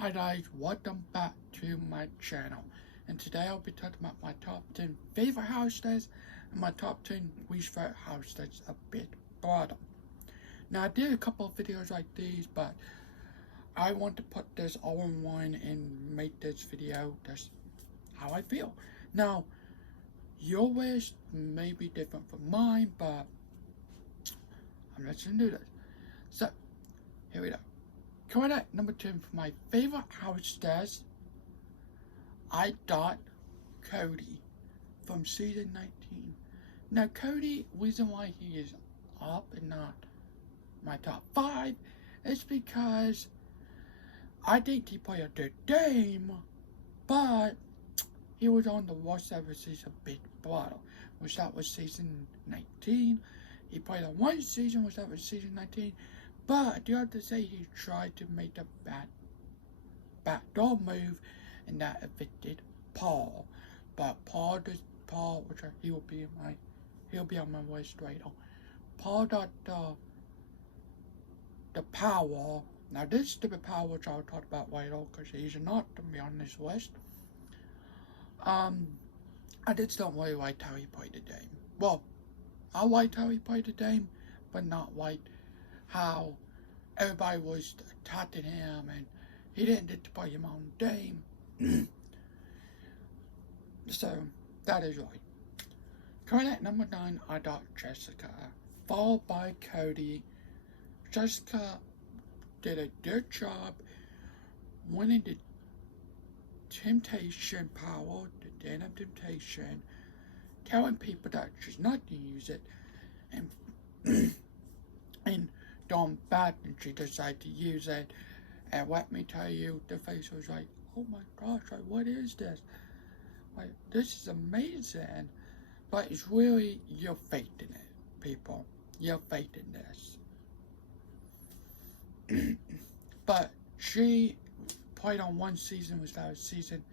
Hi guys, welcome back to my channel. And today I'll be talking about my top 10 favorite house stays and my top 10 least favorite house stays of Big Brother. Now I did a couple of videos like these, but I want to put this all in one and make this video just how I feel. Now, your wish may be different from mine, but I'm just gonna do this. So, here we go. Coming at number 10 for my favorite house stays, I got Cody from season 19. Now, Cody, reason why he is up and not my top 5 is because I think he played a good game, but he was on the worst ever season of Big Brother, which that was season 19. He played on one season, which that was season 19, but I do have to say he tried to make a backdoor move, and that affected Paul. But Paul, which he'll be on my list later. Paul got the power. Now this stupid power, which I'll talk about later, because he's not gonna be on this list. I just don't really like how he played the game. Well, I liked how he played the game, but not like how everybody was attacking him and he didn't get to play his own game. So, that is right. Coming at number 9, I got Jessica, followed by Cody. Jessica did a good job winning the temptation power, the den of temptation, telling people that she's not going to use it, and and doing bad, and she decided to use it. And let me tell you, the face was like, oh my gosh, like, what is this? Like, this is amazing. But it's really your faith in it, people. Your faith in this. But she played on one season, which that was season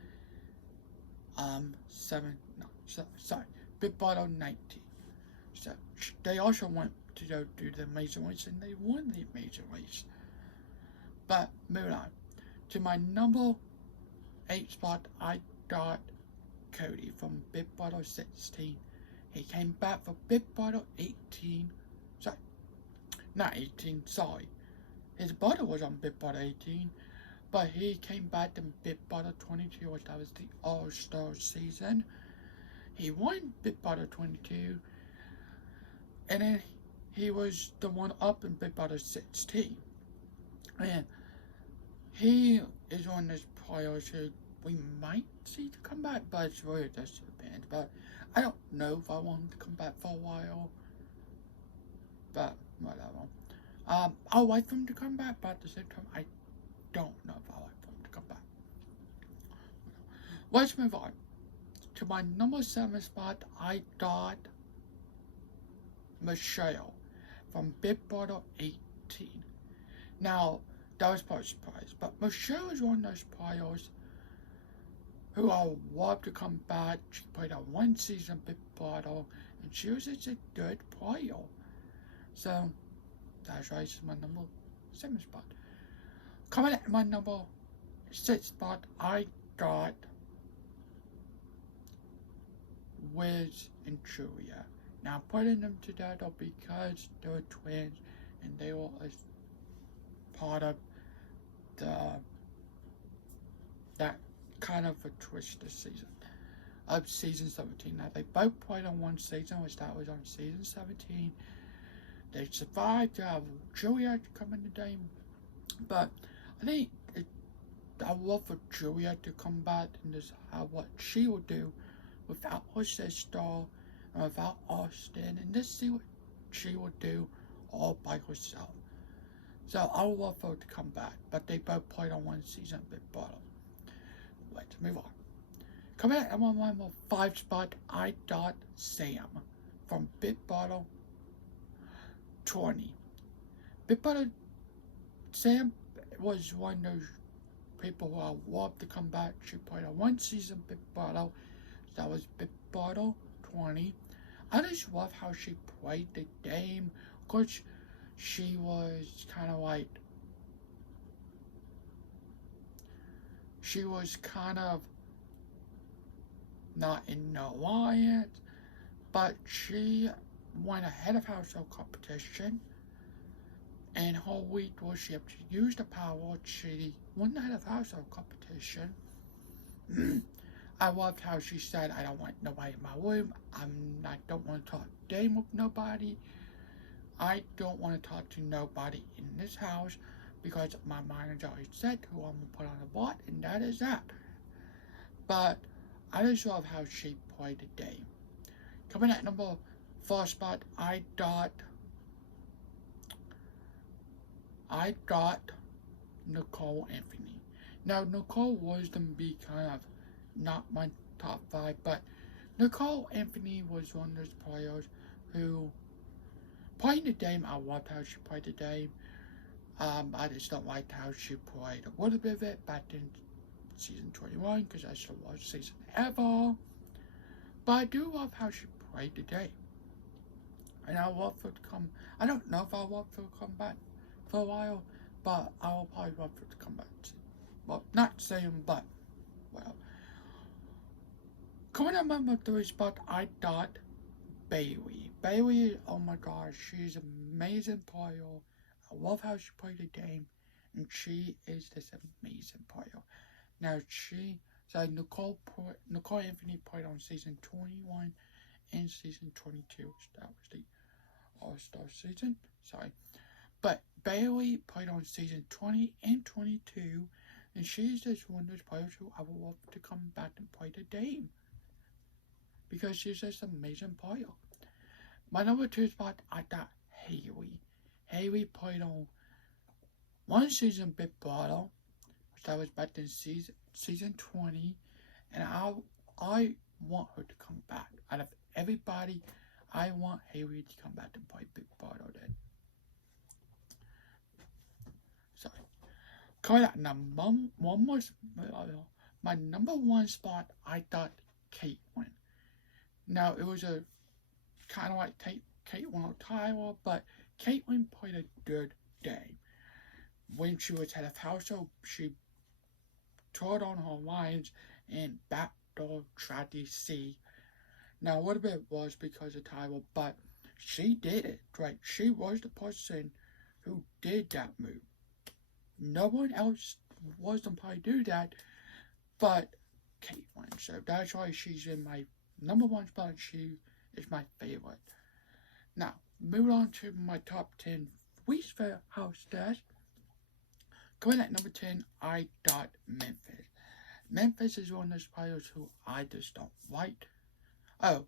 Big Brother 19. So they also went to go do the Amazing Race, and they won the Amazing Race. But moving on to my number 8 spot, I got Cody from Big Brother 16. He came back for Big Brother 18. Sorry, not 18. Sorry, his brother was on Big Brother 18, but he came back to Big Brother 22, which that was the All-Star season. He won Big Brother 22, and then he was the one up in Big Brother 16. And he is one of those players who we might see to come back, but it's really just depends. But I don't know if I want him to come back for a while. But whatever. I like him to come back, but at the same time, I don't know if I like him to come back. Let's move on to my number 7 spot. I got Michelle from Big Brother 18. Now, that was probably a surprise, but Michelle is one of those players who I love to come back. She played on one season Big Brother, and she was just a good player. So, that's why she's my number 7 spot. Coming at my number 6 spot, I got Wiz and Julia. Now, I'm putting them together because they're twins, and they were a part of that kind of a twist this season of season 17. Now, they both played on one season, which that was on season 17. They survived to have Julia come in the game, but I think I would love for Julia to come back and just have what she would do without her sister and without Austin, and just see what she would do all by herself. So I would love for her to come back, but they both played on one season of Big Brother. Let's move on. Coming at my number 5 spot, I got Sam from Big Brother 20. Big Brother Sam was one of those people who I love to come back. She played on one season Big Brother. That was Big Brother 20. I just love how she played the game. Of course, she was kind of like she was kind of not in no alliance, but she went ahead of household competition. And whole week was she able to use the power. She won ahead of household competition. I loved how she said, I don't want nobody in my room. I don't want to talk game with nobody. I don't want to talk to nobody in this house because my manager already said who I'm going to put on the board, and that is that. But I just love how she played the game. Coming at number 4 spot, I got Nicole Anthony. Now, Nicole was going to be kind of not my top 5, but Nicole Anthony was one of those players who played the game. I loved how she played the game. I just don't like how she played a little bit of it back in season 21 because that's the worst season ever. But I do love how she played the game. And I love her to come. I don't know if I'll love her to come back for a while, but I will probably love her to come back. Well, not soon, but well. Coming at number 3 spot, I got Bailey. Bailey, oh my gosh, she's an amazing player. I love how she played the game, and she is this amazing player. Now Nicole Anthony played on season 21 and season 22. That was the All-Star season. Sorry. But Bailey played on season 20 and 22, and she's just one of those players who I would love to come back and play the game. Because she's just an amazing player. My number 2 spot, I got Haley. Haley played on one season Big Brother, which that was back in season 20, and I want her to come back. Out of everybody, I want Haley to come back and play Big Brother then. Sorry. Coming at my number 1 spot, I got Caitlyn. Now, it was a kind of like Caitlyn or Tyler, but Caitlyn played a good game. When she was head of household, she tore on her lines and backdoor tried to see. Now, a little bit was because of Tyler, but she did it, right? She was the person who did that move. No one else was to probably do that, but Caitlyn. So that's why she's in my number 1 spot. She is my favorite. Now, moving on to my top 10 least favorite house stats. Going at number 10, I got Memphis. Memphis is one of those players who I just don't like. Oh,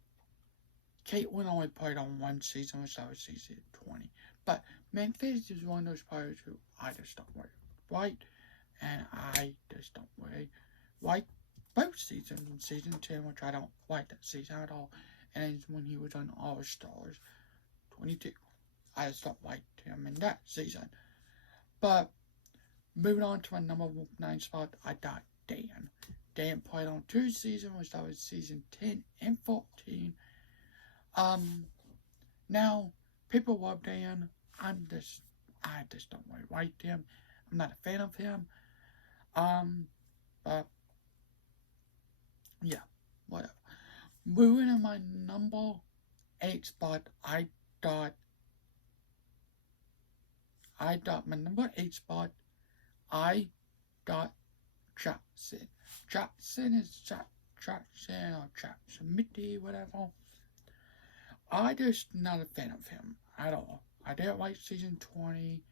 Caitlyn only played on one season, which that was season 20. But Memphis is one of those players who I just don't really like. And I just don't really like both seasons. In season 10, which I don't like that season at all. And when he was on All Stars 22. I just don't like him in that season. But moving on to my number 9 spot, I got Dan. Dan played on 2 seasons, which that was season 10 and 14. Now, people love Dan. I just don't really like him. I'm not a fan of him. But, yeah, whatever. Moving in my number 8 spot, I got my number 8 spot, I got Jackson. Jackson is Jackson or Jackson Mitty, whatever. I just not a fan of him at all. I didn't like season 20,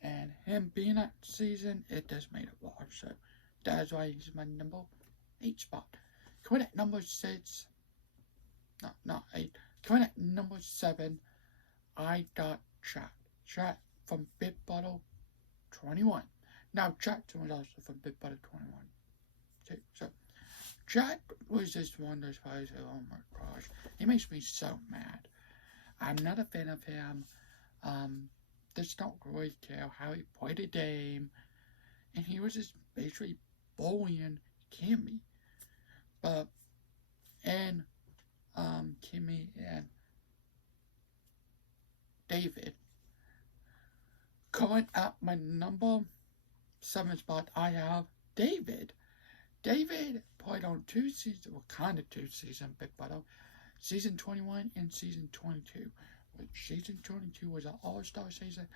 and him being that season, it just made it worse. So that's why he's my number 8 spot. Coming at number 6, not 8. Coming at number 7, I got Chat from Big Bottle 21. Now, Jackson was also from Big Bottle 21. So, Jack was just one of those players who, oh my gosh, he makes me so mad. I'm not a fan of him. Just don't really care how he played the game. And he was just basically bullying Kimmy. Kimmy and David. Coming at my number 7 spot, I have David. David played on two seasons, well, kind of two seasons, Big Brother. Season 21 and Season 22. Which Season 22 was an all-star season.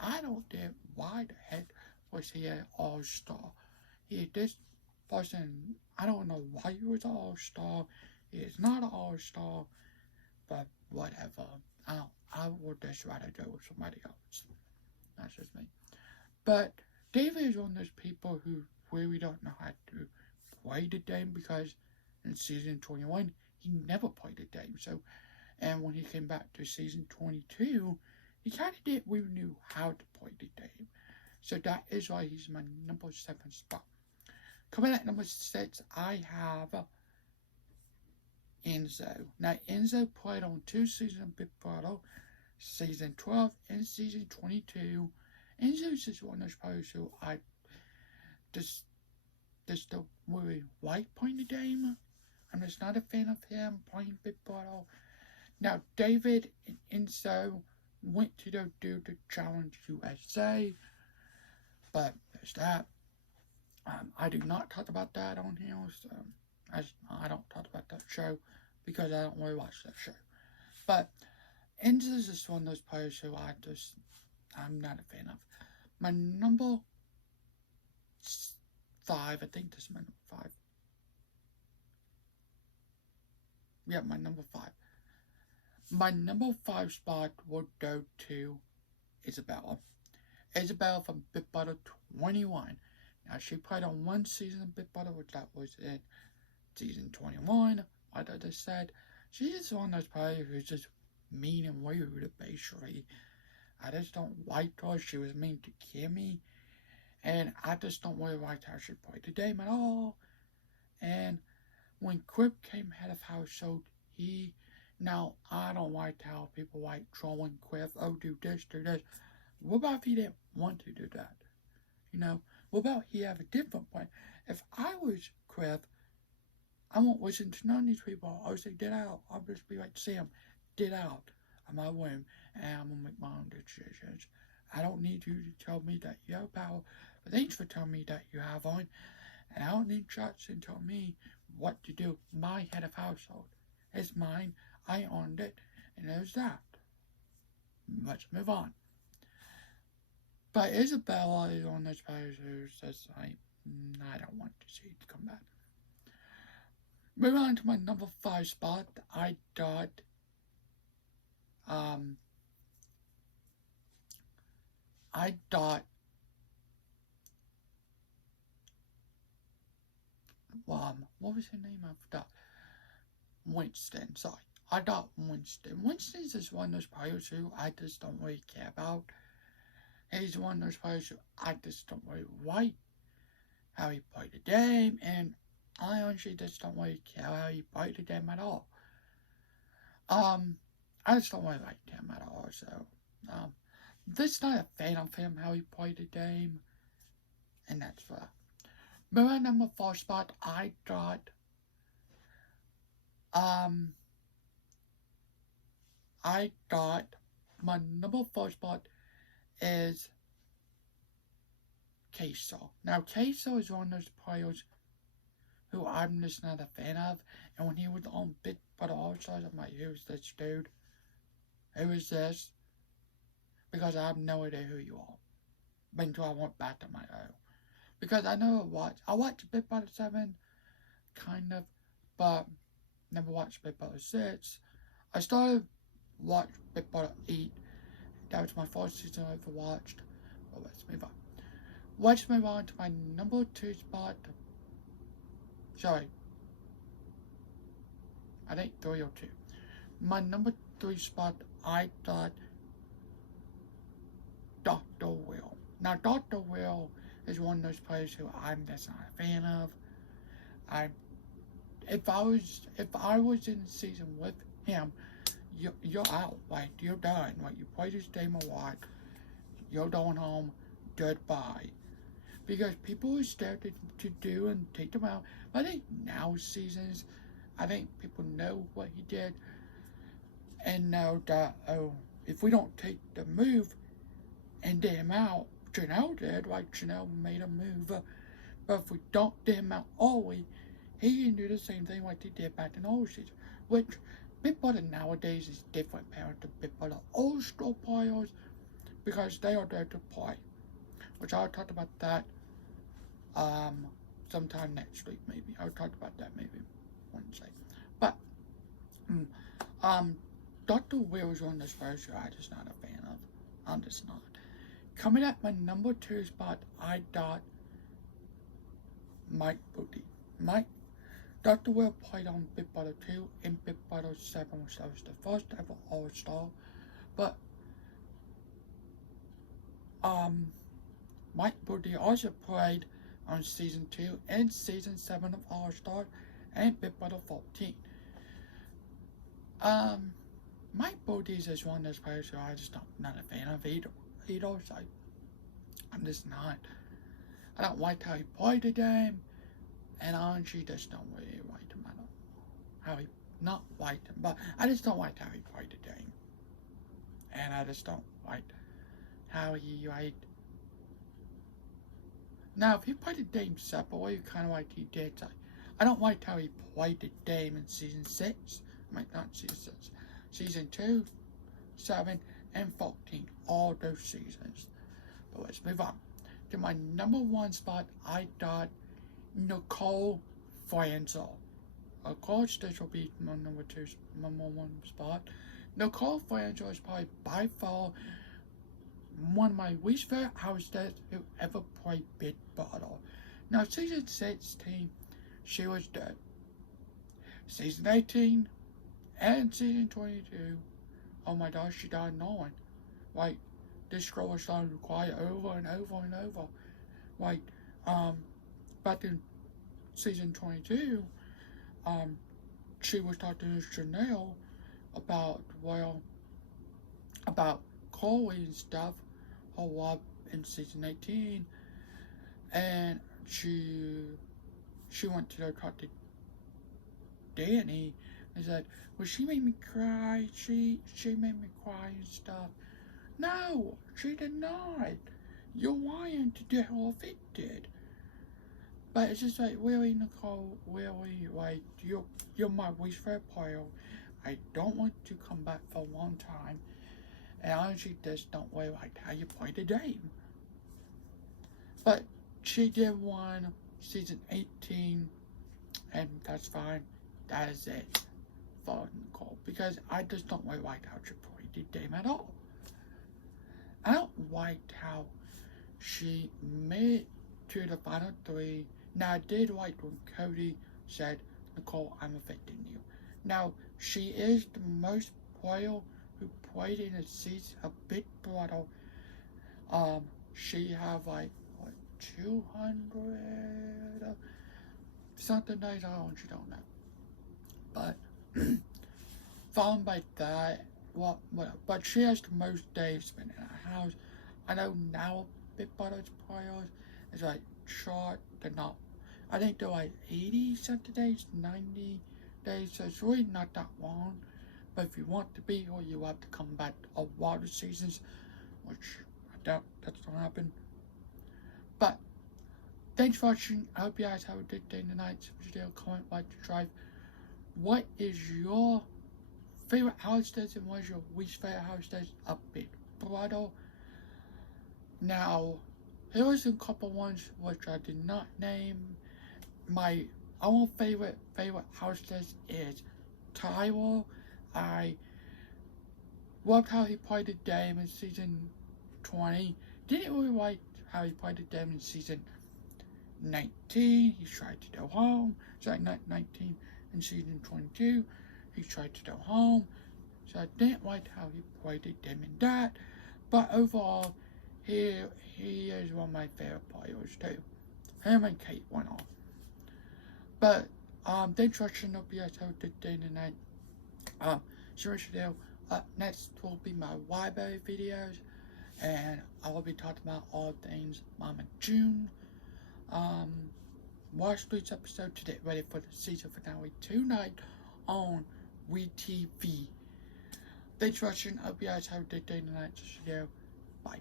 I don't get why the heck was he an all-star. This person, I don't know why he was an all-star. He is not an all-star, but whatever. I would just rather go with somebody else. That's just me. But David is one of those people who really don't know how to play the game, because in Season 21, he never played the game. So, and when he came back to Season 22, he kind of didn't really knew how to play the game. So that is why he's my number 7 spot. Coming at number 6, I have Enzo. Now, Enzo played on 2 seasons of Big Brother, Season 12 and Season 22. Enzo's just one of those players who I just don't really like playing the game. I'm just not a fan of him playing Big Brother. Now, David and Enzo went to go do the Challenge USA, but there's that. I do not talk about that on here, so I don't talk about that show because I don't really watch that show. But Enzo is just one of those players who I'm not a fan of. My number 5, I think this is my number 5. Yeah, my number 5. My number 5 spot will go to Isabella. Isabella from Big Brother 21. Now, she played on 1 season of Big Brother, which that was in Season 21. Like I just said, she is one of those players who's just mean and rude, basically. I just don't like her. She was mean to Kimmy. And I just don't really like how she played the game at all. And when Quip came head of household, now I don't like how people like trolling Quip. Oh, do this, do this. What about if he didn't want to do that? What about he have a different plan? If I was Quip, I won't listen to none of these people. I'll say, get out. I'll just be like, Sam, get out of my room, and I'm going to make my own decisions. I don't need you to tell me that you have power, but thanks for telling me that you have one. And I don't need Jackson to tell me what to do. My head of household is mine. I owned it, and there's that. Let's move on. But Isabella is one of those players who says, I don't want to see it come back. Moving on to my number 5 spot, I got what was her name? I forgot. Winston, sorry. I got Winston. Winston's just one of those players who I just don't really care about. He's one of those players who I just don't really like how he played the game, and I honestly just don't really care how he played the game at all. I just don't really like him at all, so, just not a fan of him, how he played the game, and that's that. But my number 4 spot, I got, my number 4 spot is Queso. Now, Queso is one of those players who I'm just not a fan of, and when he was on Big Brother All-Stars, I'm like, who's this dude? Who is this? Because I have no idea who you are. But until I went back to my own. Because I watched Big Brother 7, kind of, but never watched Big Brother 6. I started watching Big Brother 8. That was my first season I ever watched. But let's move on. Let's move on to my number 2 spot. Sorry. I think 3 or 2. My number 3 spot, I got Dr. Will. Now, Dr. Will is one of those players who I'm just not a fan of. If I was in the season with him, you're out. Like, you're done. Like, you play this game a lot. You're going home. Goodbye. Because people are scared to do and take them out. But I think now seasons, I think people know what he did. And know that, if we don't take the move and get him out, Janelle did. Like, Janelle made a move But if we don't dig him out early, he can do the same thing like he did back in the old season. Which, Big Brother nowadays is different compared to Big Brother old school players because they are there to play. Which I'll talk about that sometime next week maybe. I'll talk about that maybe Wednesday. But Dr. Will's on this first show I'm just not a fan of. I'm just not. Coming at my number 2 spot, I got Mike Booty. Dr. Will played on Big Brother 2 and Big Brother 7, which was the first ever All-Star. But Mike Booty also played on Season 2 and Season 7 of All-Star and Big Brother 14. Mike Booty is one of those players who I just not a fan of either. So I'm just not. I don't like how he played the game, and I honestly just don't really like him at all. How he, not like him, but I just don't like how he played the game. And I just don't like how he, like, now if he played the game separately, kind of like he did, I don't like how he played the game in Season 6. I mean, not Season 6. Season 2, 7, and 14. All those seasons. But let's move on. To my number 1 spot, I got Nicole Franzel. Of course, this will be my number 1 spot. Nicole Franzel is probably by far one of my least favorite hostesses who ever played Big Brother. Now, Season 16, she was dead. Season 18 and Season 22, oh my gosh, she died knowing. Like, this girl was starting to cry over and over and over. Like, back in Season 22, she was talking to Chanel about, about Chloe and stuff, her love in Season 18, and she went to go talk to Danny and said, well, she made me cry, she made me cry and stuff. No, she did not. You're lying to get her evicted. But it's just like, really, Nicole, really, like, you're my least favorite player. I don't want to come back for a long time. And I honestly just don't really like how you play the game. But she did win Season 18, and that's fine. That is it for Nicole. Because I just don't really like how she played the game at all. I don't like how she made it to the final 3. Now, I did like when Cody said, Nicole, I'm evicting you. Now, she is the most player who played in a season of Big Brother. She have like, what, 200? Something like that, she don't know. But, followed by that, but she has the most days spent in her house. I know now Big Brother's players is like short, they're not, I think they're like 80 something days, 90 days, so it's really not that long. But if you want to be here, you have to come back a lot of seasons, which I doubt that's gonna happen. But thanks for watching. I hope you guys have a good day tonight. Video, comment, like, subscribe. What is your favorite hostess and what is your least favorite hostess of Big Brother? Now, here are some couple ones which I did not name. My own favorite hostess is Tyler. I loved how he played the game in Season 20. Didn't really like how he played the game in Season 19. He tried to go home. Sorry, not 19. In Season 22, he tried to go home. So I didn't like how he played the game in that. But overall, he is one of my favorite players too. Him and Kate went off. But thanks for watching. Hope you guys have a good day tonight. Up next will be my library videos, and I will be talking about all things Mama June. Watch this episode to get ready for the season finale tonight on WeTV. Thanks for watching. Hope you guys have a good day tonight. Bye.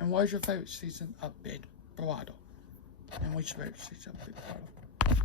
And what is your favorite season of Big Brother? And what's your favorite season of Big Brother?